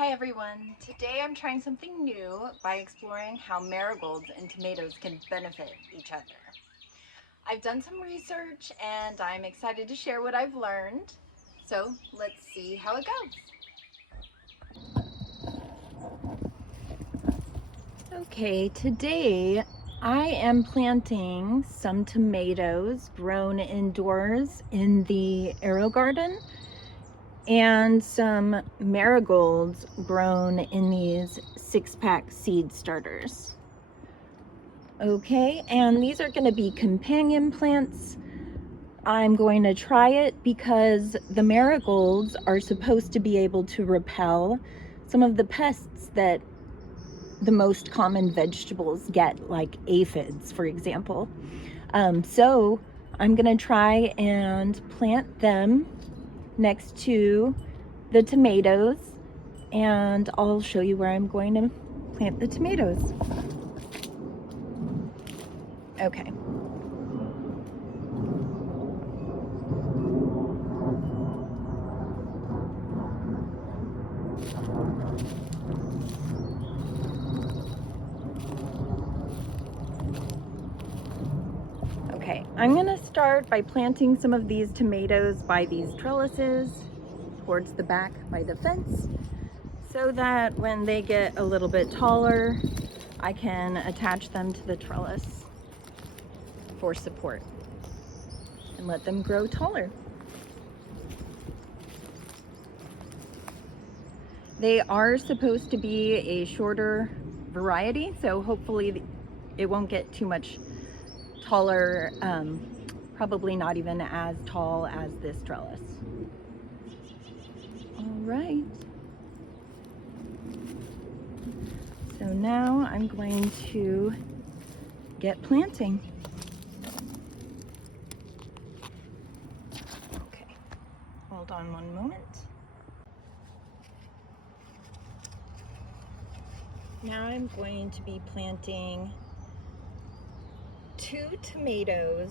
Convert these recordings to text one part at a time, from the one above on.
Hi everyone! Today I'm trying something new by exploring how marigolds and tomatoes can benefit each other. I've done some research and I'm excited to share what I've learned. So let's see how it goes. Okay, today I am planting some tomatoes grown indoors in the Aero Garden and some marigolds grown in these 6-pack seed starters. Okay, and these are going to be companion plants. I'm going to try it because the marigolds are supposed to be able to repel some of the pests that the most common vegetables get, like aphids, for example. So I'm going to try and plant them next to the tomatoes, and I'll show you where I'm going to plant the tomatoes. Okay. Okay, I'm gonna start by planting some of these tomatoes by these trellises towards the back by the fence, so that when they get a little bit taller, I can attach them to the trellis for support and let them grow taller. They are supposed to be a shorter variety, so hopefully it won't get too much taller, probably not even as tall as this trellis. All right. So now I'm going to get planting. Okay, hold on one moment. Now I'm going to be planting 2 tomatoes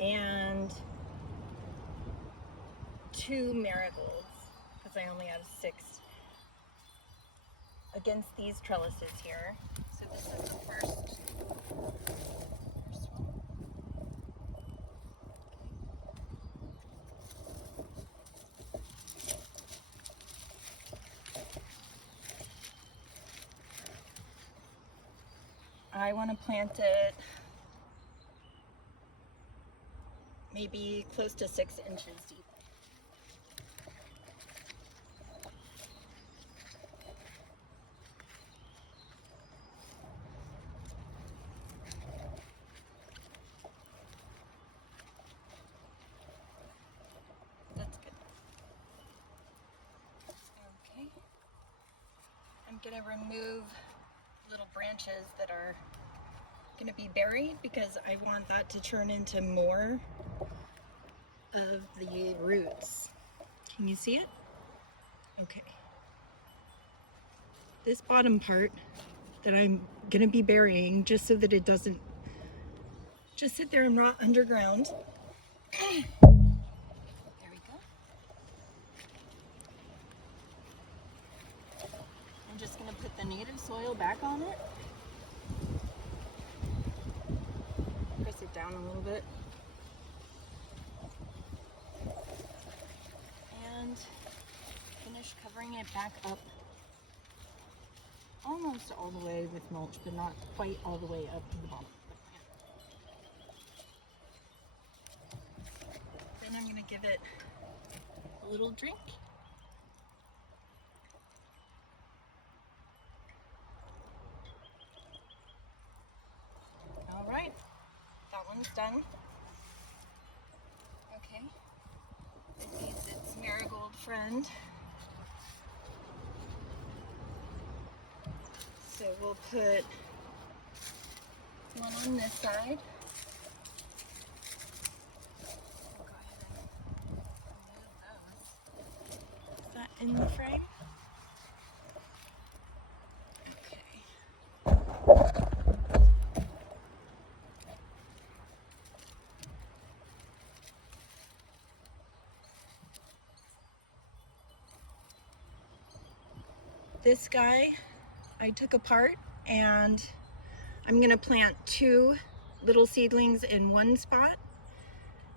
and 2 marigolds, because I only have 6 against these trellises here. So this is the first one. I want to plant it maybe close to 6 inches deep. That's good. Okay. I'm going to remove little branches that are going to be buried because I want that to turn into more of the roots. Can you see it? Okay. This bottom part that I'm going to be burying, just so that it doesn't just sit there and rot underground. There we go. I'm just going to put the native soil back on it. Press it down a little bit. And finish covering it back up almost all the way with mulch, but not quite all the way up to the bottom. Then I'm going to give it a little drink. All right, that one's done. Okay, it needs its marigold friend. So we'll put one on this side. We'll go ahead and remove those. Is that in the frame? This guy I took apart, and I'm gonna plant 2 little seedlings in one spot.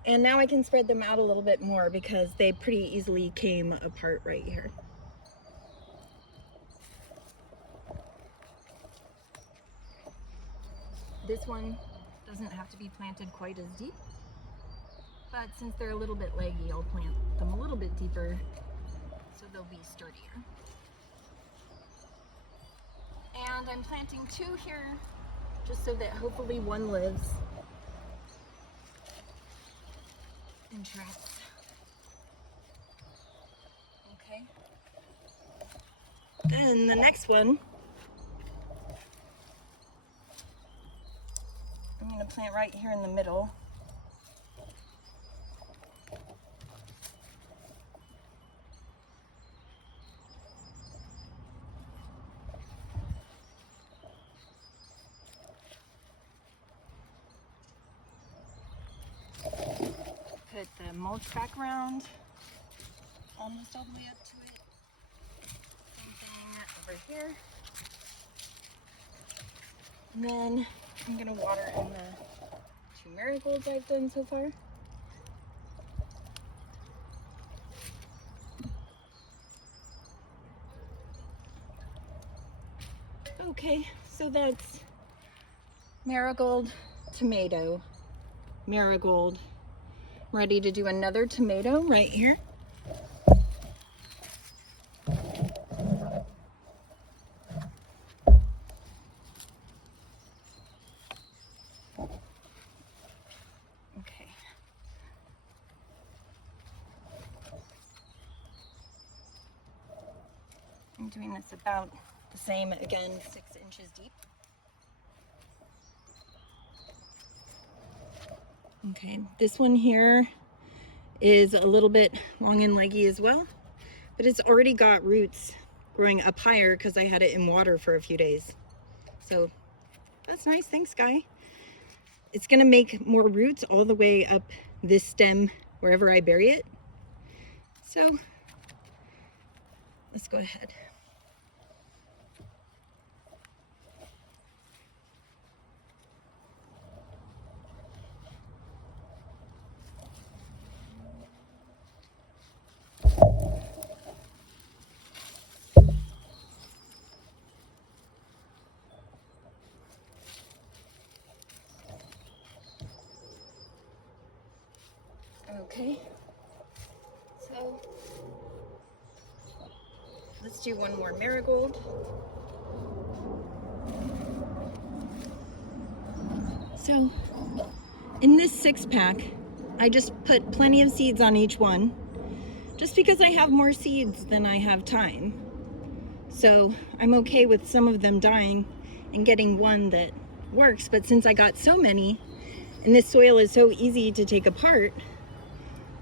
And now I can spread them out a little bit more because they pretty easily came apart right here. This one doesn't have to be planted quite as deep, but since they're a little bit leggy, I'll plant them a little bit deeper so they'll be sturdier. And I'm planting 2 here just so that hopefully one lives. Entrance. Okay. Then the next one, I'm going to plant right here in the middle. Put the mulch back around, almost all the way up to it. Same thing over here. And then I'm gonna water in the 2 marigolds I've done so far. Okay, so that's marigold, tomato, marigold. I'm ready to do another tomato right here. Okay. I'm doing this about the same, again, 6 inches deep. Okay, this one here is a little bit long and leggy as well, but it's already got roots growing up higher because I had it in water for a few days. So that's nice, thanks Guy. It's gonna make more roots all the way up this stem wherever I bury it. So let's go ahead. Okay, so let's do one more marigold. So in this 6-pack, I just put plenty of seeds on each one, just because I have more seeds than I have time. So I'm okay with some of them dying and getting one that works, but since I got so many, and this soil is so easy to take apart,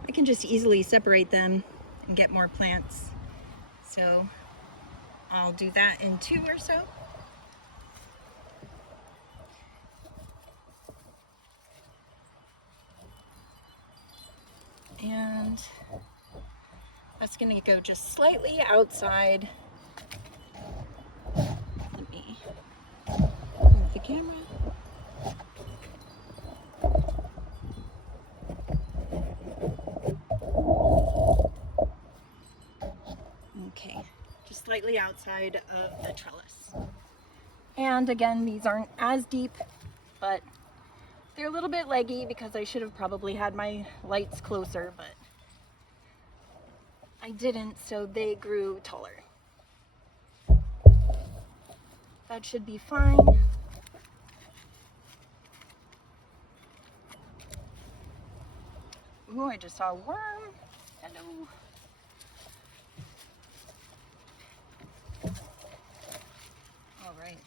I can just easily separate them and get more plants. So I'll do that in 2 or so. And that's gonna go just slightly outside. Let me move the camera. Okay, just slightly outside of the trellis. And again, these aren't as deep, but they're a little bit leggy because I should have probably had my lights closer, but I didn't, so they grew taller. That should be fine. Ooh, I just saw a worm. Hello. All right.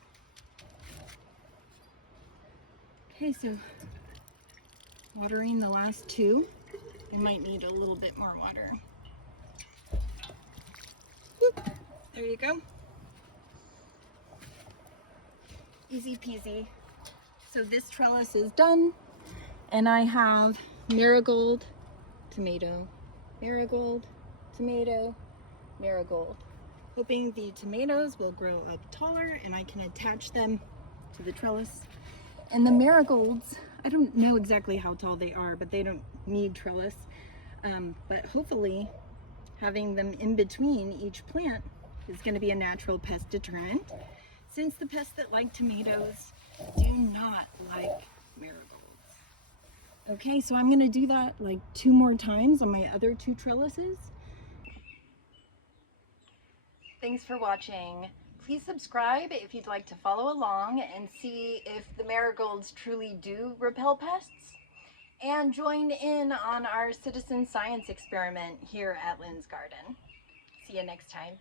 Okay, so watering the last 2. I might need a little bit more water. Whoop. There you go. Easy peasy. So this trellis is done, and I have marigold, tomato, marigold, tomato, marigold. hoping the tomatoes will grow up taller and I can attach them to the trellis. And the marigolds, I don't know exactly how tall they are, but they don't need trellis. But hopefully having them in between each plant is going to be a natural pest deterrent, since the pests that like tomatoes do not like marigolds. Okay, so I'm going to do that like 2 more times on my other 2 trellises. Thanks for watching. Please subscribe if you'd like to follow along and see if the marigolds truly do repel pests. And join in on our citizen science experiment here at Lynne's garden. See you next time.